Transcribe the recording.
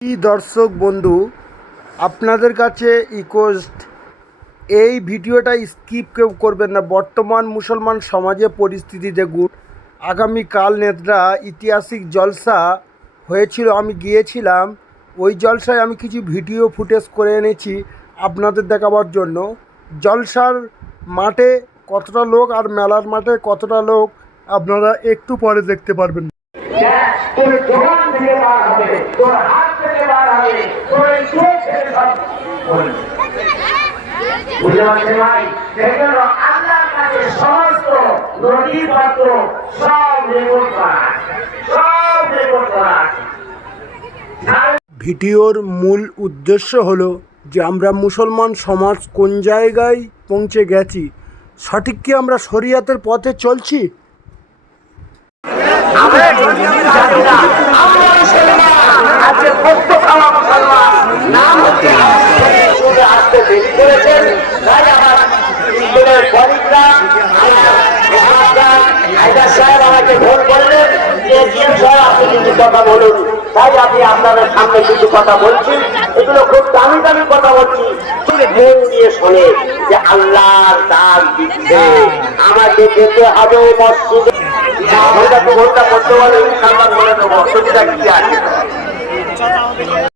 কি দর্শক বন্ধু, আপনাদের কাছে রিকোয়েস্ট এই ভিডিওটা স্কিপ কেউ করবেন না। বর্তমান মুসলমান সমাজে পরিস্থিতি দেখুন, আগামীকাল নেত্রা ঐতিহাসিক জলসা হয়েছিল, আমি গিয়েছিলাম। ওই জলসায় আমি কিছু ভিডিও ফুটেজ করে এনেছি আপনাদের দেখাবার জন্য। জলসার মাঠে কতটা লোক আর মেলার মাঠে কতটা লোক, আপনারা একটু পরে দেখতে পারবেন। ভিডিওর মূল উদ্দেশ্য হলো যে আমরা মুসলমান সমাজ কোন জায়গায় পৌঁছে গেছি? সঠিক কি আমরা শরিয়াতের পথে চলছি আমরা জানি না। আমরা মুসলমান। আজকে প্রত্যেক আমার মুসলমান। নাম হচ্ছে শুনে আসতে দেরি করেছেন। তাই আমার ইসলামের কলিগরা, আমার মহাজরা, হায়দার সাহেব আমাকে ফোন করলেন যে জিএম সাহেব আপনি কিছু কথা বলুন তাই আমি আপনাদের সামনে কিছু কথা বলছি এগুলো খুব দামি দামি কথা বলছি মন দিয়ে শোনে যে আল্লাহর দান দিচ্ছে আমাকে যেতে হবে মসজিদে দু করতে বলে ইনশাল্লাহ কি আছে